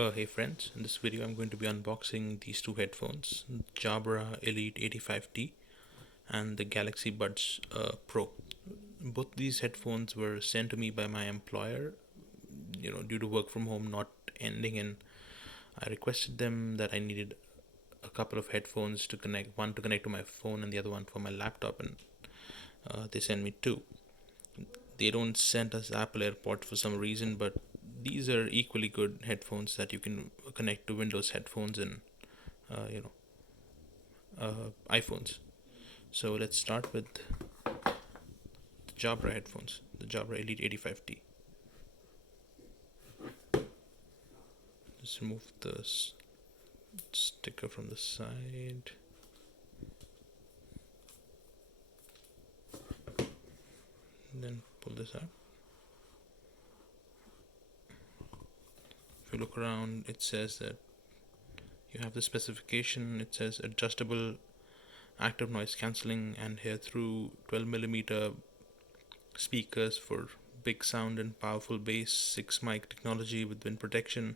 Hey friends, in this video I'm going to be unboxing these two headphones, Jabra Elite 85T and the Galaxy Buds Pro. Both these headphones were sent to me by my employer, due to work from home not ending, and I requested them that I needed a couple of headphones to connect, one to connect to my phone and the other one for my laptop, and they sent me two. They don't send us Apple AirPods for some reason, but these are equally good headphones that you can connect to Windows headphones and uh, you know iPhones. So let's start with the Jabra headphones, the Jabra Elite 85T. Just remove the sticker from the side. Then pull this out. If you look around, it says that you have the specification. It says adjustable active noise cancelling and hear through 12mm speakers for big sound and powerful bass, 6 mic technology with wind protection,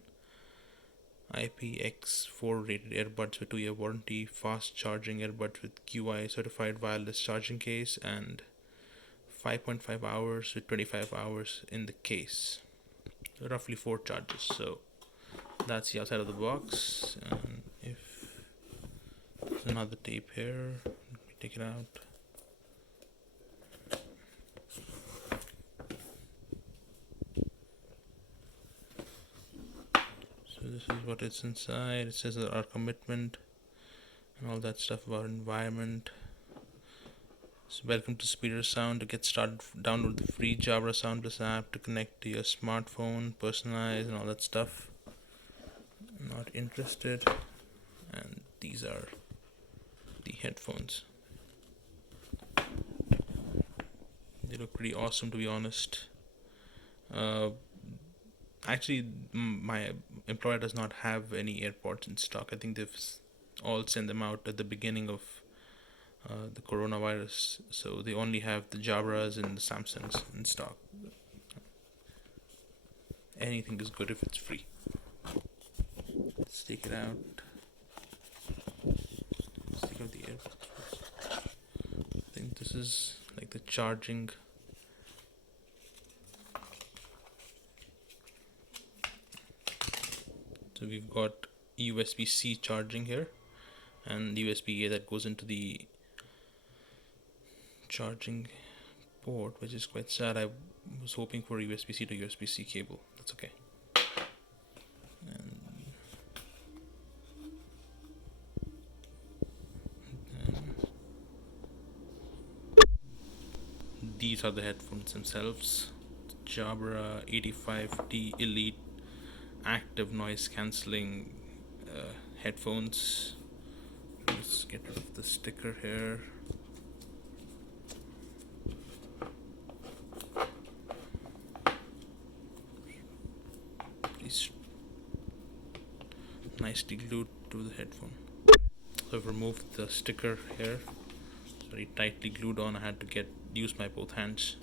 IPX4 rated earbuds with 2-year warranty, fast charging earbuds with QI certified wireless charging case, and 5.5 hours with 25 hours in the case. Roughly 4 charges. So that's the outside of the box. And if there's another tape here, let me take it out. So this is what it's inside. It says our commitment and all that stuff about environment. So welcome to Speeder Sound. To get started, download the free Jabra Soundless app to connect to your smartphone, personalize and all that stuff. I'm not interested. And these are the headphones. They look pretty awesome, to be honest. Actually, my employer does not have any AirPods in stock. I think they've all sent them out at the beginning of the coronavirus, so they only have the Jabras and the Samsungs in stock. Anything is good if it's free. Let's take it out. Let's take out the AirPods first. I think this is like the charging. So we've got USB-C charging here and USB-A that goes into the charging port, which is quite sad. I was hoping for USB-C to USB-C cable. That's okay. And these are the headphones themselves. Jabra 85T Elite active noise cancelling headphones. Let's get rid of the sticker here. It's nicely glued to the headphone. So I've removed the sticker here. It's very tightly glued on. I had to use my both hands.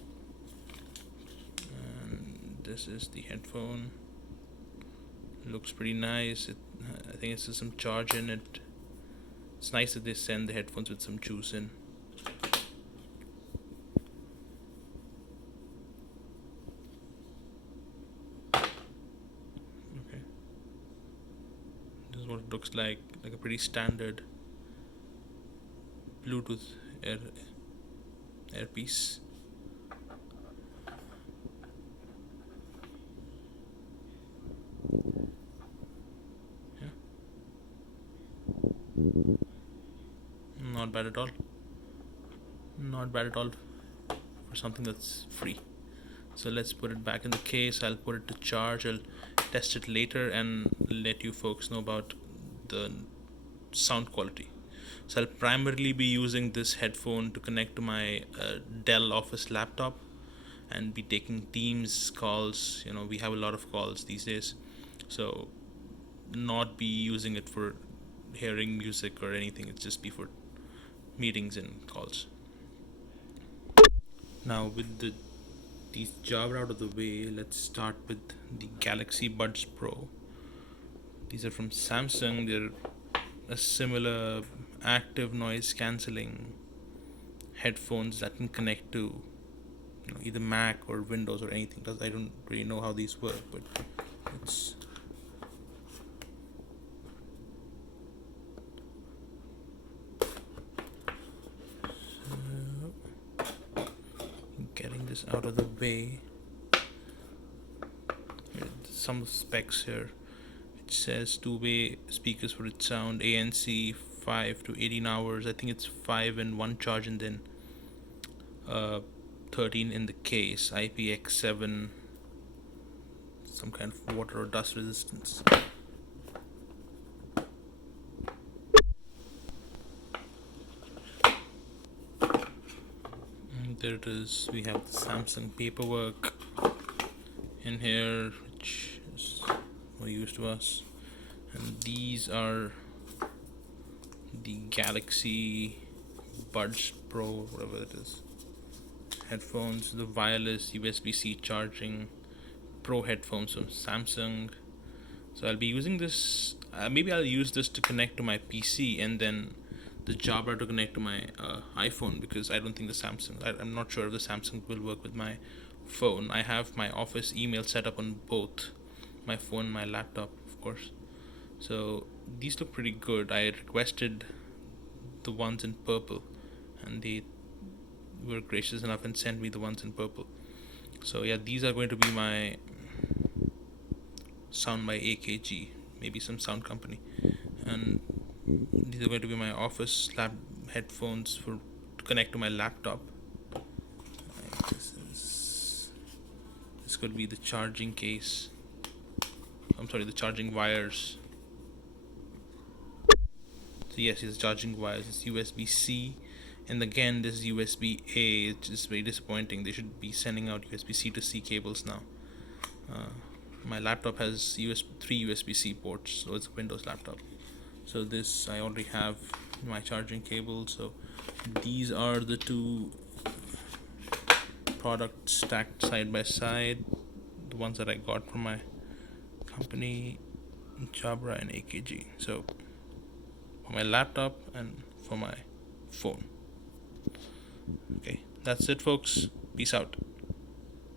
And this is the headphone. Looks pretty nice. I think it's some charge in it. It's nice that they send the headphones with some juice in. Okay, this is what it looks like a pretty standard Bluetooth earpiece. Not bad at all. Not bad at all for something that's free. So let's put it back in the case. I'll put it to charge. I'll test it later and let you folks know about the sound quality. So I'll primarily be using this headphone to connect to my Dell Office laptop and be taking Teams calls. We have a lot of calls these days, so not be using it for hearing music or anything. It's just be for meetings and calls. Now with these Jabra out of the way, let's start with the Galaxy Buds Pro. These are from Samsung. They're a similar active noise cancelling headphones that can connect to either Mac or Windows or anything. Because I don't really know how these work, but it's getting this out of the way. Some specs here. It says two-way speakers for its sound, ANC 5 to 18 hours. I think it's 5 in one charge, and then 13 in the case. IPX7, some kind of water or dust resistance. And there it is. We have the Samsung paperwork in here, which is no use to us. And these are the Galaxy Buds Pro, whatever it is, headphones, the wireless USB-C charging Pro headphones from Samsung. So I'll be using this, maybe I'll use this to connect to my PC, and then the Jabra to connect to my iPhone, because I don't think the Samsung, I'm not sure if the Samsung will work with my phone. I have my office email set up on both my phone and my laptop, of course. So these look pretty good. I requested the ones in purple, and they were gracious enough and sent me the ones in purple. So yeah, these are going to be my sound by AKG, maybe some sound company, and these are going to be my office lab headphones for to connect to my laptop. This could be the charging case. I'm sorry, the charging wires. So yes, it's charging wires. It's USB-C, and again this is USB-A. It's just very disappointing. They should be sending out USB-C to C cables now. My laptop has 3 USB-C ports, so it's a Windows laptop. So this, I already have my charging cable. So these are the two products stacked side by side, the ones that I got from my company, Jabra and AKG. So for my laptop and for my phone. Okay, that's it folks. Peace out.